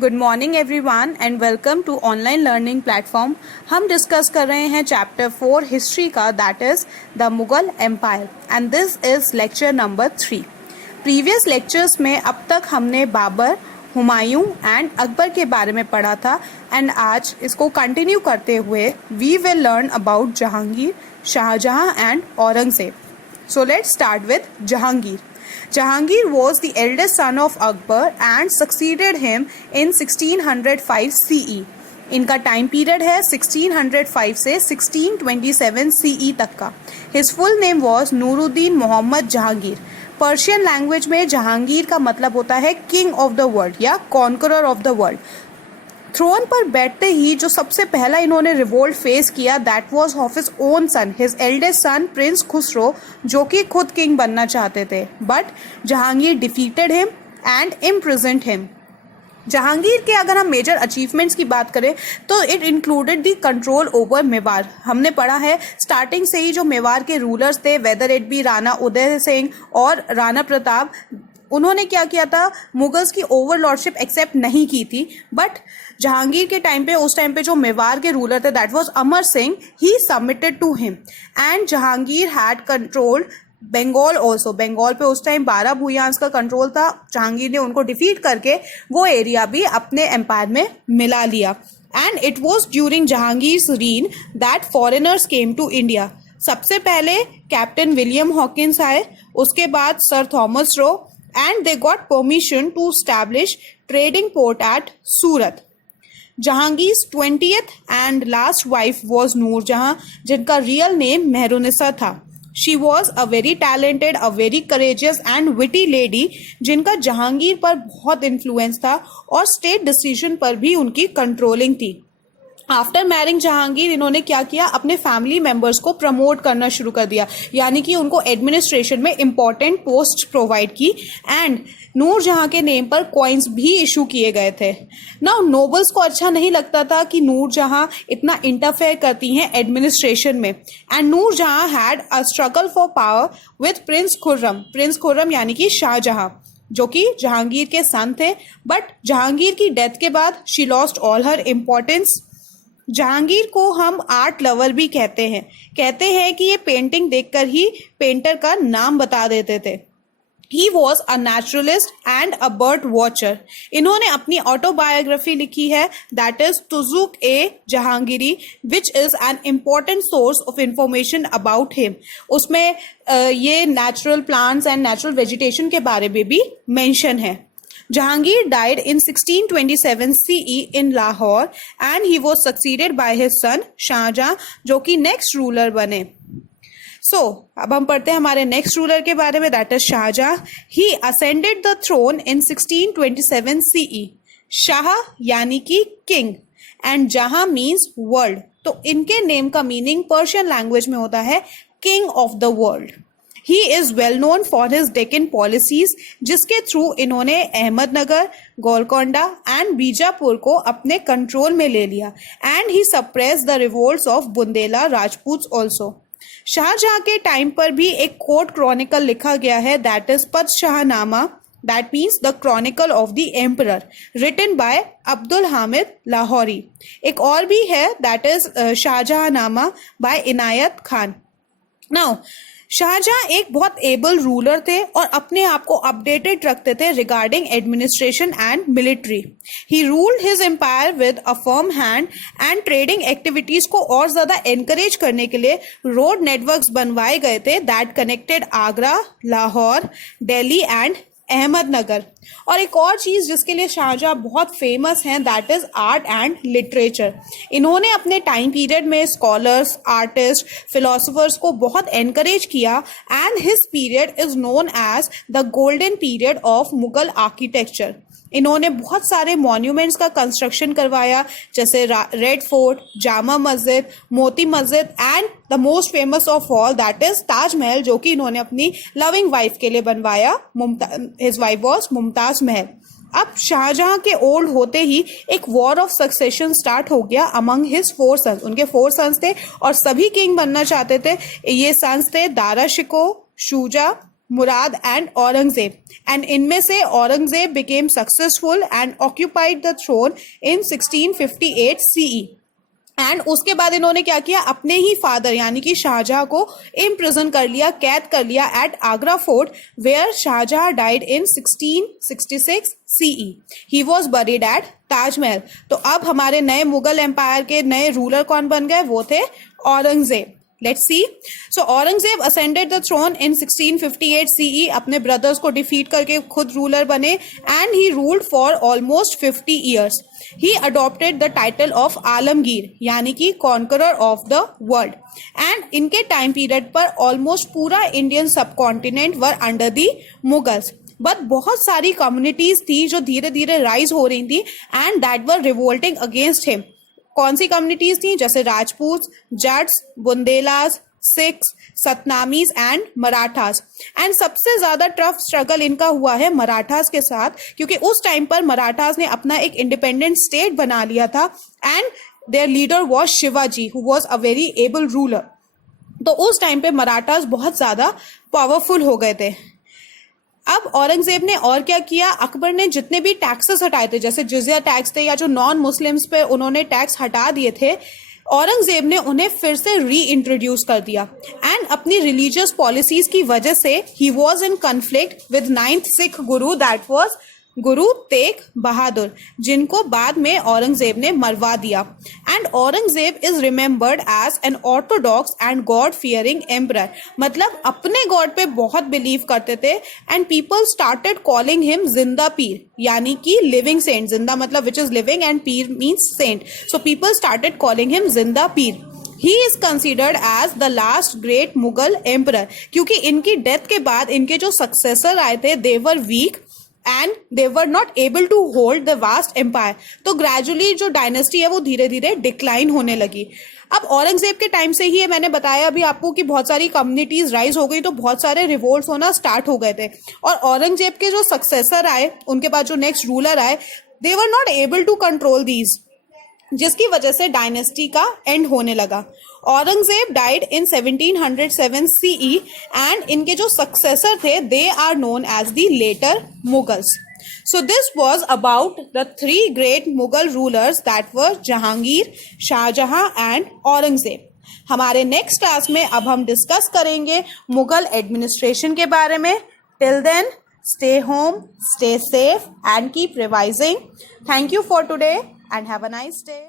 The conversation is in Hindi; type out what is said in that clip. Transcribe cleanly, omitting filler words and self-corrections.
Good morning everyone and welcome to online learning platform. हम डिस्कस कर रहे हैं चैप्टर 4 हिस्ट्री का, that is the Mughal empire and this is lecture number 3। Previous lectures में अब तक हमने बाबर, हुमायूं एंड अकबर के बारे में पढ़ा था एंड आज इसको कंटिन्यू करते हुए we will learn about Jahangir, Shahjahan and Aurangzeb. So let's start with Jahangir. Jahangir was the eldest son of Akbar and succeeded him in 1605 CE. इनका टाइम पीरियड है 1605 से 1627 CE तक का. His full name was Nuruddin Mohammad Jahangir. Persian language में जहांगीर का मतलब होता है किंग ऑफ द वर्ल्ड या conqueror of the world. Throne पर बैठते ही जो सबसे पहला इन्होंने रिवोल्ट फेस किया that was of his own son, his eldest son prince Khusro, जो कि खुद किंग बनना चाहते थे. But Jahangir defeated him and imprisoned him. Jahangir के अगर हम मेजर अचीवमेंट्स की बात करें तो it included the control over Mewar. हमने पढ़ा है स्टार्टिंग से ही जो मेवाड़ के रूलर्स थे, whether it be Rana Uday Singh और राणा प्रताप, उन्होंने क्या किया था, मुगल्स की ओवरलॉर्डशिप एक्सेप्ट नहीं की थी. बट जहांगीर के टाइम पे, उस टाइम पे जो मेवाड़ के रूलर थे that was Amar Singh, he submitted to him and Jahangir had controlled Bengal also. Bengal पे उस टाइम 12 भूयांश का कंट्रोल था. जहांगीर ने उनको डिफीट करके वो एरिया भी अपने एम्पायर में मिला लिया. And it was during Jahangir's reign that foreigners came to India. सबसे पहले कैप्टन विलियम हॉकिंस आए, उसके बाद sir Thomas Roe, and they got permission to establish trading port at Surat. Jahangir's 20th and last wife was Noorjahan, जिनका real name मेहरुनिसा था. She was a very talented, a very courageous and witty lady, जिनका जहांगीर पर बहुत इन्फ्लुएंस था और स्टेट डिसीजन पर भी उनकी कंट्रोलिंग थी. आफ्टर मैरिंग जहांगीर इन्होंने क्या किया, अपने फैमिली मेंबर्स को प्रमोट करना शुरू कर दिया, यानी कि उनको एडमिनिस्ट्रेशन में इंपॉर्टेंट पोस्ट प्रोवाइड की एंड नूरजहां के नेम पर कॉइन्स भी इशू किए गए थे. नाउ नोबल्स को अच्छा नहीं लगता था कि नूरजहां इतना इंटरफेयर करती हैं एडमिनिस्ट्रेशन में and Nurjahan had a struggle for power with prince Khurram. Prince Khurram यानी कि शाहजहां, जो कि जहांगीर के सन थे. बट जहांगीर की डेथ के बाद she lost all her importance. Jahangir को हम आर्ट लवर भी कहते हैं कि ये पेंटिंग देखकर ही पेंटर का नाम बता देते थे. He was a naturalist and a bird watcher. इन्होंने अपनी ऑटोबायोग्राफी लिखी है that is Tuzuk A Jahangiri, which is an important source of information about him. उसमें ये natural plants and natural vegetation के बारे में भी मेंशन है. Jahangir died in 1627 CE in Lahore and he was succeeded by his son Shahjahan, जो कि नेक्स्ट रूलर बने. So, अब हम पढ़ते हैं हमारे नेक्स्ट रूलर के बारे में, that is Shahjahan. He ascended the throne in 1627 CE. Shah यानी कि king and Jahan means world. तो इनके नेम का मीनिंग पर्शियन लैंग्वेज में होता है king of the world. He is well known for his Deccan policies, जिसके थ्रू इन्होंने अहमदनगर, गोलकोंडा एंड बीजापुर को अपने कंट्रोल में ले लिया and he suppressed the revolts of Bundela Rajput also. Shahjahan के टाइम पर भी एक कोर्ट क्रॉनिकल लिखा गया है that is Padshahnama, that means the chronicle of the emperor, written by Abdul Hamid Lahori. एक और भी है that is Shahjahannama by Inayat Khan. Now Shah Jahan एक बहुत एबल रूलर थे और अपने आप को अपडेटेड रखते थे regarding administration and military. He ruled his empire with a firm hand and trading activities को और ज्यादा एनकरेज करने के लिए रोड नेटवर्क्स बनवाए गए थे that connected Agra, Lahore, Delhi and Ahmednagar. और एक और चीज जिसके लिए शाहजहां बहुत फेमस हैं that is art and literature. इन्होंने अपने टाइम पीरियड में स्कॉलर्स, आर्टिस्ट, फिलोसोफर्स को बहुत एनकरेज किया and his period is known as the golden period of Mughal architecture. इन्होंने बहुत सारे मॉन्यूमेंट्स का कंस्ट्रक्शन करवाया, जैसे red fort, Jama Masjid, Moti Masjid and the most famous of all that is Taj Mahal, जो कि इन्होंने अपनी लविंग वाइफ के लिए बनवाया. His wife was Mumtaz Mahal. अब शाहजहां के ओल्ड होते ही एक वॉर ऑफ सक्सेशन स्टार्ट हो गया अमंग हिज 4 सन्स. उनके 4 सन्स थे और सभी किंग बनना चाहते थे. ये सन्स थे दारा शिको, शुजा, मुराद एंड औरंगजेब, एंड इनमें से Aurangzeb became successful and occupied the throne in 1658 CE. And उसके बाद इन्होंने क्या किया, अपने ही फादर यानी कि शाहजहां को इम्प्रिजन कर लिया, कैद कर लिया at Agra fort, where Shahjahan died in 1666 CE. He was buried at Taj Mahal. तो अब हमारे नए मुगल एम्पायर के नए रूलर कौन बन गए, वो थे Aurangzeb. Let's see. So Aurangzeb ascended the throne in 1658 CE, अपने ब्रदर्स को डिफीट करके खुद रूलर बने, and he ruled for almost 50 years. He adopted the title of Alamgir यानी कि conqueror of the world. And इनके टाइम पीरियड पर ऑलमोस्ट पूरा इंडियन सब continent were under the Mughals, but बहुत सारी कम्युनिटीज थी जो धीरे धीरे राइज हो रही थी and that were revolting against him. कौन सी कम्युनिटीज थी, जैसे राजपूत, जट्स, बुंदेलास, सिख्स, सतनामीज एंड मराठास। एंड सबसे ज्यादा टफ स्ट्रगल इनका हुआ है मराठास के साथ, क्योंकि उस टाइम पर मराठास ने अपना एक इंडिपेंडेंट स्टेट बना लिया था and there leader was Shivaji who was a very able ruler. तो उस टाइम पे मराठास बहुत ज्यादा पावरफुल हो गए थे। अब औरंगजेब ने और क्या किया, अकबर ने जितने भी टैक्सेस हटाए थे, जैसे जिजिया टैक्स थे या जो नॉन मुस्लिम्स पे उन्होंने टैक्स हटा दिए थे, औरंगजेब ने उन्हें फिर से री इंट्रोड्यूस कर दिया। एंड अपनी रिलीजियस पॉलिसीज की वजह से he was in conflict with 9th Sikh Guru, that was Guru Tegh Bahadur, जिनको बाद में औरंगजेब ने मरवा दिया। And Aurangzeb is remembered as an orthodox and god fearing emperor, मतलब अपने गॉड पे बहुत बिलीव करते थे। And people started calling him zinda pir यानी कि लिविंग सेंट, जिंदा मतलब which is living and pir means saint, so people started calling him zinda pir. He is considered as the last great Mughal emperor, क्योंकि इनकी डेथ के बाद इनके जो सक्सेसर आए थे they were weak and they were not able to hold the vast empire. तो ग्रेजुअली जो डायनेस्टी है वो धीरे धीरे डिक्लाइन होने लगी। अब औरंगजेब के टाइम से ही है, मैंने बताया अभी आपको कि बहुत सारी कम्युनिटीज राइज हो गई, तो बहुत सारे रिवोल्ट्स होना स्टार्ट हो गए थे। और औरंगजेब के जो सक्सेसर आए, उनके बाद जो नेक्स्ट रूलर आए, they were not able to control these, जिसकी वजह से डायनेस्टी का एंड होने लगा। Aurangzeb died in 1707 CE and इनके जो सक्सेसर थे they are known as the later Mughals. So this was about the 3 great Mughal rulers that were Jahangir, Shahjahan and Aurangzeb. हमारे नेक्स्ट क्लास में अब हम डिस्कस करेंगे मुगल एडमिनिस्ट्रेशन के बारे में। Till then stay home, stay safe and keep revising. Thank you for today and have a nice day.